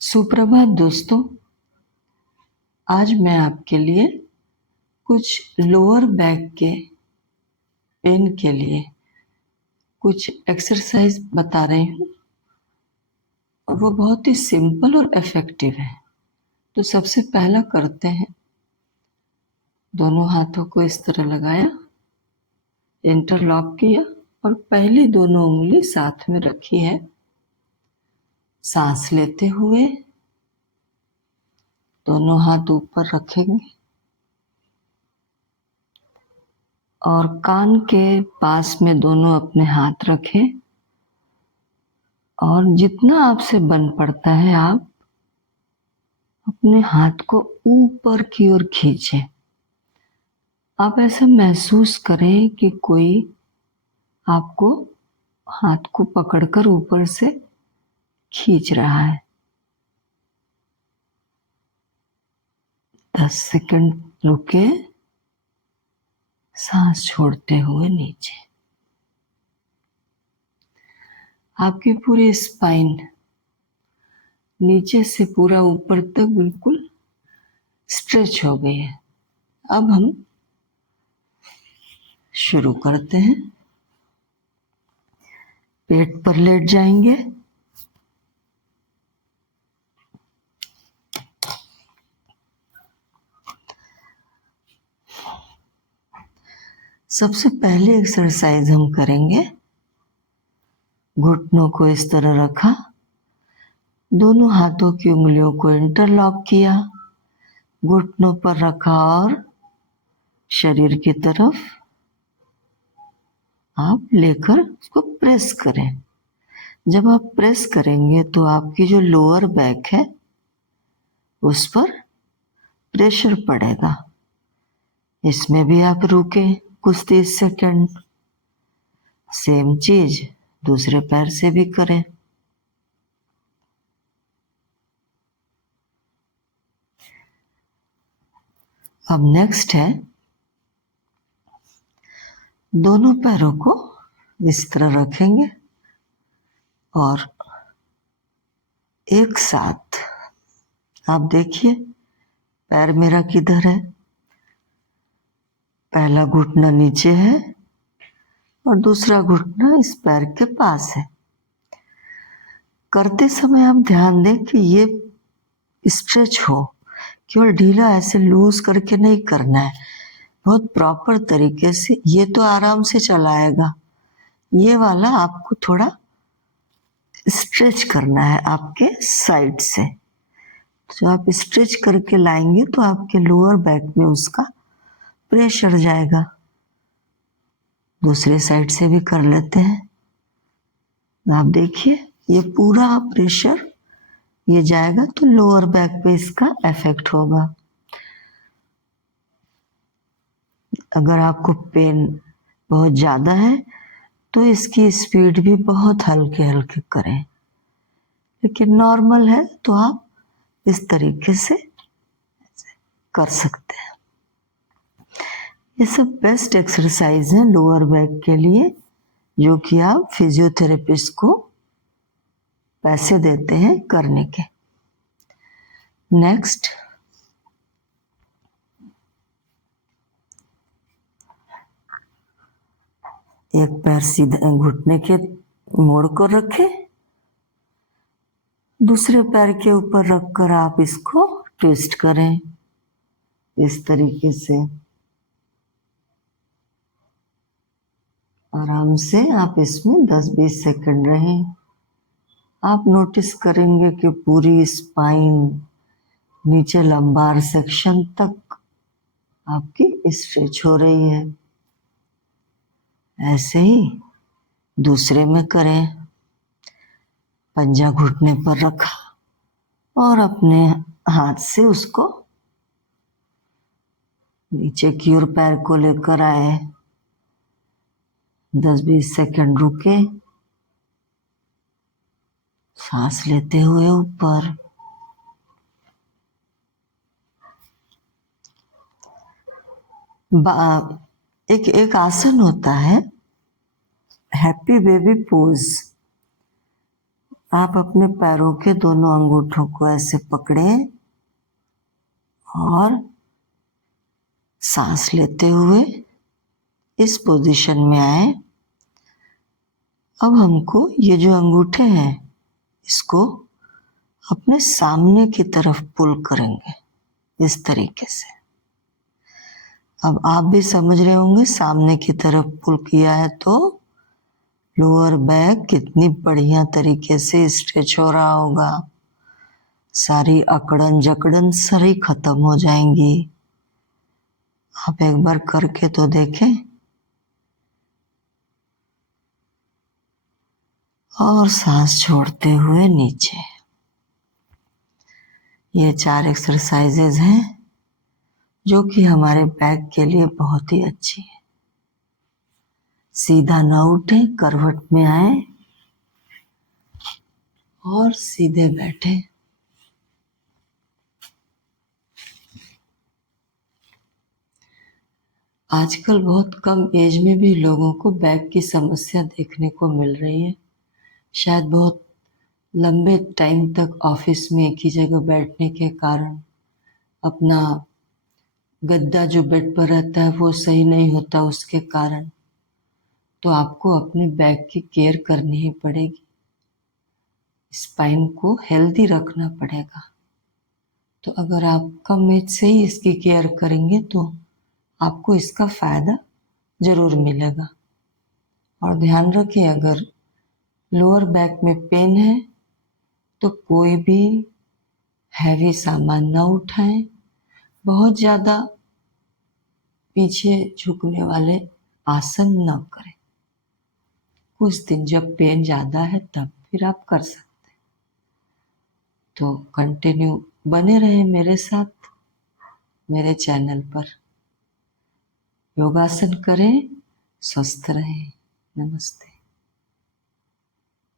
सुप्रभात दोस्तों। आज मैं आपके लिए कुछ लोअर बैक के पेन के लिए कुछ एक्सरसाइज बता रही हूँ और वो बहुत ही सिंपल और इफेक्टिव है। तो सबसे पहला करते हैं, दोनों हाथों को इस तरह लगाया, इंटरलॉक किया और पहली दोनों उंगली साथ में रखी है। सांस लेते हुए दोनों हाथ ऊपर रखेंगे और कान के पास में दोनों अपने हाथ रखें और जितना आपसे बन पड़ता है आप अपने हाथ को ऊपर की ओर खींचें। आप ऐसा महसूस करें कि कोई आपको हाथ को पकड़कर ऊपर से खींच रहा है। 10 सेकंड रुके, सांस छोड़ते हुए नीचे। आपकी पूरी स्पाइन नीचे से पूरा ऊपर तक बिल्कुल स्ट्रेच हो गई है। अब हम शुरू करते हैं। पेट पर लेट जाएंगे, सबसे पहले एक्सरसाइज हम करेंगे। घुटनों को इस तरह रखा, दोनों हाथों की उंगलियों को इंटरलॉक किया, घुटनों पर रखा और शरीर की तरफ आप लेकर उसको प्रेस करें। जब आप प्रेस करेंगे तो आपकी जो लोअर बैक है उस पर प्रेशर पड़ेगा। इसमें भी आप रुके कुछ 30 सेकंड। सेम चीज दूसरे पैर से भी करें। अब नेक्स्ट है, दोनों पैरों को इस तरह रखेंगे और एक साथ आप देखिए पैर मेरा किधर है। पहला घुटना नीचे है और दूसरा घुटना इस पैर के पास है। करते समय आप ध्यान दें कि ये स्ट्रेच हो, केवल ढीला ऐसे लूज करके नहीं करना है, बहुत प्रॉपर तरीके से। ये तो आराम से चलाएगा, ये वाला आपको थोड़ा स्ट्रेच करना है आपके साइड से। जो आप स्ट्रेच करके लाएंगे तो आपके लोअर बैक में उसका प्रेशर जाएगा। दूसरे साइड से भी कर लेते हैं। आप देखिए ये पूरा प्रेशर ये जाएगा तो लोअर बैक पे इसका इफेक्ट होगा। अगर आपको पेन बहुत ज़्यादा है तो इसकी स्पीड भी बहुत हल्के हल्के करें, लेकिन नॉर्मल है तो आप इस तरीके से कर सकते हैं। ये सब बेस्ट एक्सरसाइज है लोअर बैक के लिए, जो कि आप फिजियोथेरेपिस्ट को पैसे देते हैं करने के। नेक्स्ट, एक पैर सीधा घुटने के मोड़ को रखें, दूसरे पैर के ऊपर रखकर आप इसको ट्विस्ट करें इस तरीके से। आराम से आप इसमें 10-20 सेकंड रहें। आप नोटिस करेंगे कि पूरी स्पाइन नीचे लंबार सेक्शन तक आपकी स्ट्रेच हो रही है। ऐसे ही दूसरे में करें। पंजा घुटने पर रखा और अपने हाथ से उसको नीचे की ओर पैर को लेकर आए। 10-20 सेकंड रुके, सांस लेते हुए ऊपर। एक आसन होता है हैप्पी बेबी पोज। आप अपने पैरों के दोनों अंगूठों को ऐसे पकड़ें और सांस लेते हुए इस पोजीशन में आए। अब हमको ये जो अंगूठे हैं इसको अपने सामने की तरफ पुल करेंगे इस तरीके से। अब आप भी समझ रहे होंगे सामने की तरफ पुल किया है तो लोअर बैक कितनी बढ़िया तरीके से स्ट्रेच हो रहा होगा, सारी अकड़न जकड़न सारी खत्म हो जाएंगी। आप एक बार करके तो देखें। और सांस छोड़ते हुए नीचे। ये 4 एक्सरसाइजेज हैं जो कि हमारे बैक के लिए बहुत ही अच्छी है। सीधा न उठे, करवट में आए और सीधे बैठे। आजकल बहुत कम एज में भी लोगों को बैक की समस्या देखने को मिल रही है। शायद बहुत लंबे टाइम तक ऑफिस में एक ही जगह बैठने के कारण अपना गद्दा जो बेड पर रहता है वो सही नहीं होता, उसके कारण तो आपको अपने बैक की केयर करनी ही पड़ेगी। स्पाइन को हेल्दी रखना पड़ेगा। तो अगर आप कम एज से ही इसकी केयर करेंगे तो आपको इसका फायदा जरूर मिलेगा। और ध्यान रखिए, अगर लोअर बैक में पेन है तो कोई भी हैवी सामान ना उठाएं, बहुत ज़्यादा पीछे झुकने वाले आसन न करें। कुछ दिन जब पेन ज़्यादा है तब फिर आप कर सकते हैं। तो कंटिन्यू बने रहे मेरे साथ मेरे चैनल पर। योगासन करें, स्वस्थ रहें। नमस्ते।